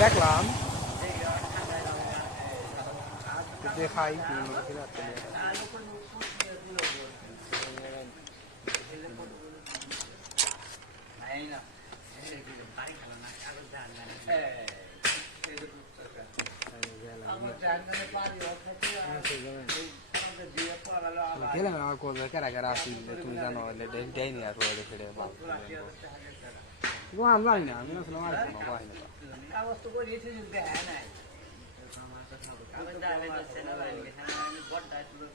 দেখলাম দেখাই গেলাম আমার করবে কেরা কেরা আসি তুমি জানো দেয়নি আর ফেরে আমি জানি না আমি আসলে আমার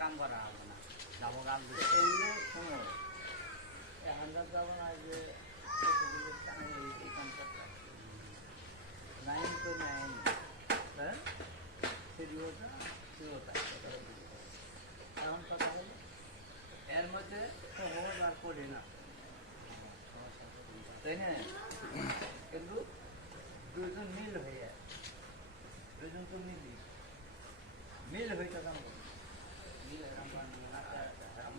কাম করা হবে না যাবো কাম যাব না যে 9 to 9 হ্যাঁ এখন কথা হলো এর মধ্যে সহজ আর করি না তাই না কিন্তু দুজন মিল হয়ে যায় দুজন তো মিল হয়ে কাম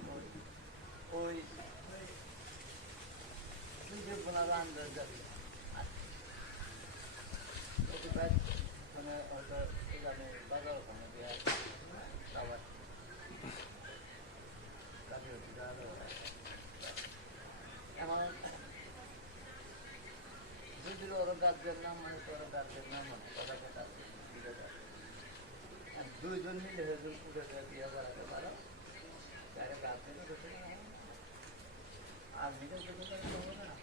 করি ওই সুযোগ বনার আন্দাজ যাবে মানে ওটা এখানে বাজার ওখানে দেওয়া খাবার কাজে এখন যদি ওরা গাছের নাম মানে ওরা গাছের নাম মানে কথা কথা দুইজন মিলে উঠে দিয়ে বেড়াতে পারো গাছ আর নিজের না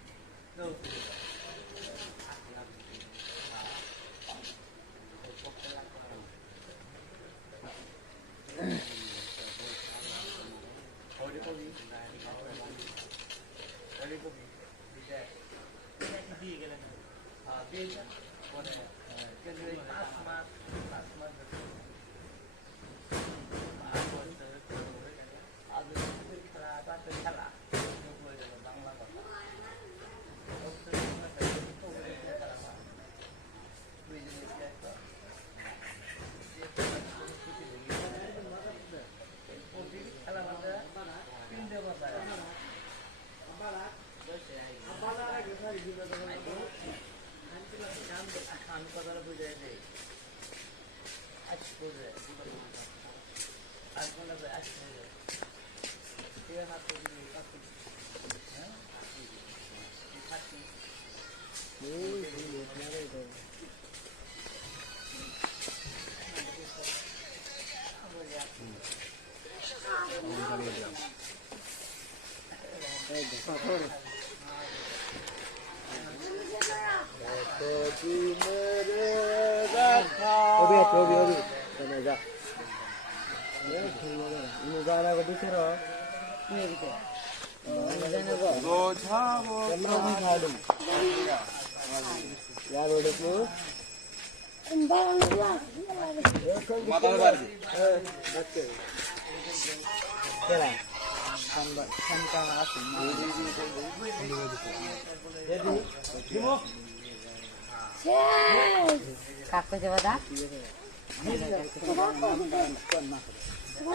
কাকু যাবা দা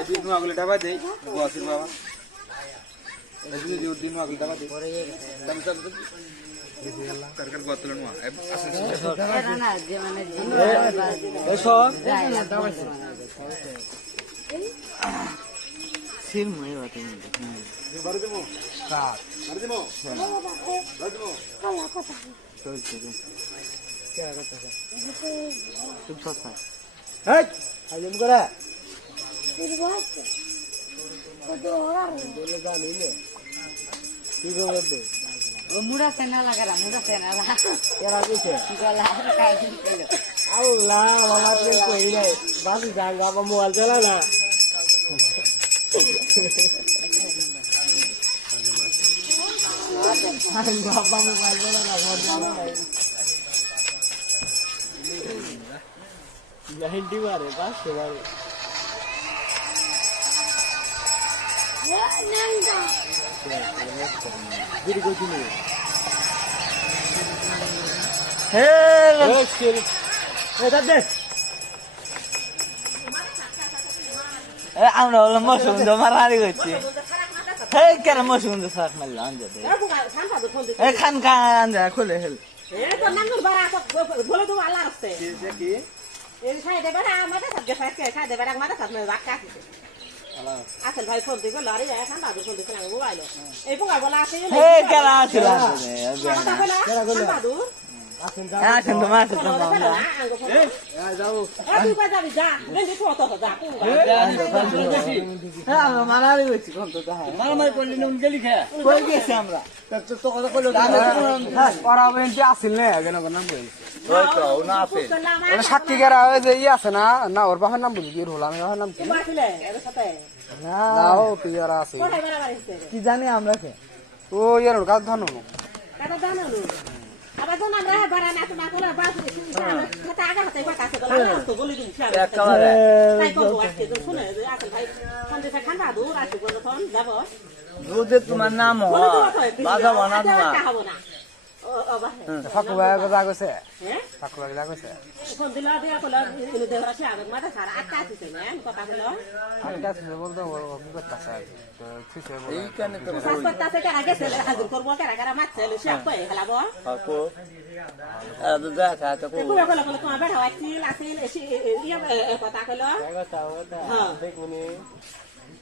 দিন আগলে ডাবা দেই বসির বাবা এদিকে যে দিন আগলে ডাবা দেই তুমি সব কারকার গতল না আসলে না যে মানে এসো সিল মই বাতে যে বারে দেবো সাত বারে দেবো বারে দেবো কালা কথা চল চল কে কথা তুমি সস্তা এই আইলম করে তিরবাতে কত ওরার বলে জানি না কি বলে দে ও মুড়া সেনা লাগারা মুড়া সেনা লা এরা কইছে গলা কাই দিল আল্লাহ ওলা কে কই নাই বাকি জায়গা বা মোবাইল চালা না বাবা মোবাইল চালা না ফোন চালা নাই 90 বারে 500 বারে নন্দা গিরি কই তুমি হে এটা দে আমরা হলো মৌসুম তো মারামারি করছি Hey, কেন মশুন তো সাক মারলা আনজা দে। এই খান খান আনজা খুলে হেল। কি আসল ভাই ফোন দিকে লরি যায় খান দাদু ফোন দিকে লাগে মোবাইল এই পোকা বলা আছে হে কেন আসলা? দাদু আসেন তো মাছ তো আমরা। তুই কই যাবি যা বেশি ছোট তো যা তুই হ্যাঁ আমরা মারামারি হইছি কোন তো তাহা। মারামারি করলি নুন গেলি খা কই গেছি আমরা? তো কথা কইলো পড়াবেন যে আসিল না কেন নাম কইছে ওই তো না আছে মানে সাক্ষী গেরা ওই যে ই আছে না না ওর বাবার নাম বুঝি কি হলাম বাবার নাম কি বাসিলে এর সাথে না নাও পিয়ারা আছে কোথায় বাড়াবাড়ি হচ্ছে কি জানি আমরা কে। ও ইয়ার কাজ ধন কাটা জানো আবার যখন আমরা বাড়া না তো না করে বাসি কথা আগা হাতে কথা আছে বলা তো বলি দিন একেবারে তাই করবো আজকে তো শুনে আসল ভাই ফোন দিকে খান দাদু আসি বলো ফোন যাব দুধে তোমার নাম বাধা বানা তোমার হবো না ও বাহ ফাকু ভাই কথা কইছে হ্যাঁ ফাকু ভাই কথা কইছে ফোন দিলা দিয়া কইলা ইনু দেহরা সে আগত মাথা সারা আটকা আছে না কথা বলো আমি কাছে বলতো ও কি করতেছে তো ঠিক আছে এই কেন তো পাসপোর্ট আছে কারা গেছে হাজির করবো কারা কারা মারছে সে কই হেলাবো আপু এত যা তা তো কই কইলা কইলা তোমার বেটা আছিল আছিল এসি ইয়া কথা কইলো হ্যাঁ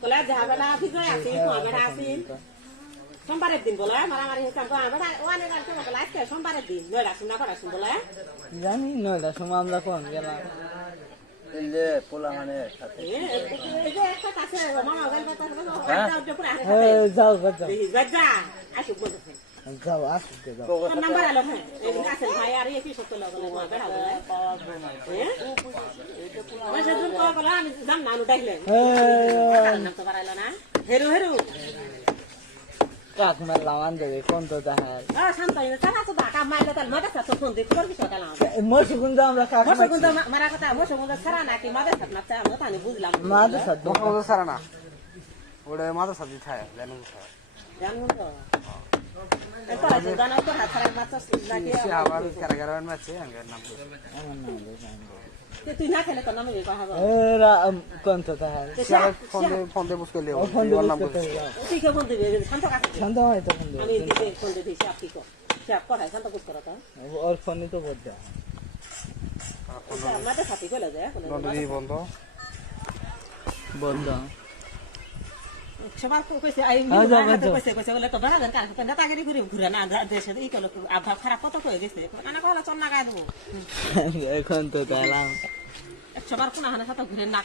কইলা যাবেলা ফিজে আছিল তোমার বেটা আছিল সোমবারের দিন বলে মারামারি হয়েছে বেটা ওয়ানে রাখতে বলে আজকে সোমবারের দিন নয়টা শুনা করা শুন বলে কি জানি নয়টার সময় আমরা কোন গেলাম। দিলে পোলা মানে সাথে এই যে একটা কাছে মামা গেল পুরো যাও যাও যা আসুক বলতেছে যাও আসতে যাও। ফোন নাম্বার আলো হ্যাঁ এই আছে ভাই আর এই কি সত্য লাগলে তোমার বেটা বলে ওই সেদিন কল বলা আমি জান নানু ডাকলেন নাম তো বাড়াইলো না হেরু হেরু কাক মারলাম আনজা দে কোন তো তাহা। শান্ত তারা তো ঢাকা মাইলে তার মাদের সাথে ফোন দিতে করবি সকালে মশুন তো আমরা কাক মশগুন্দ মারা কথা মশগুন্দ সারা নাকি মাদের সাথে নাচতে আমরা তানি বুঝলাম মাঝে সাথে দোকান সারা না ওটা মাথা সাজি থাকে জানো জানুন তো এরপর আছে জানাও তো হাত খারাপ মাছ নাকি সে আবার কারাগারের ম্যাচে আঙ্গের নাম তুই না খেলে তো নামে কথা হবে এরা কোন তো তাহা। ফোন দে বুঝ করলে ও ফোন দিয়ে নাম বুঝতে যাও। তুই কে ফোন দিবি শান্ত কাছে শান্ত হয় তো ফোন আমি দিয়ে। দিতে ফোন দিতে চাপ কি কর চাপ করাই শান্ত কুছ করতা ওর ফোনে তো বলতে আমাদের সাথে কইলা যায় নদী বন্ধ বন্ধ। সবার কইছে আই কইছে কইছে বলে তো বড় গান কাজ তো নেতাগিরি ঘুরে ঘুরে না দেশে এই কল আবহাওয়া খারাপ কত কই গেছে মানে কলা চল লাগাই দেবো এখন তো তাহলাম সবার কোন হানা সাথে ঘুরে না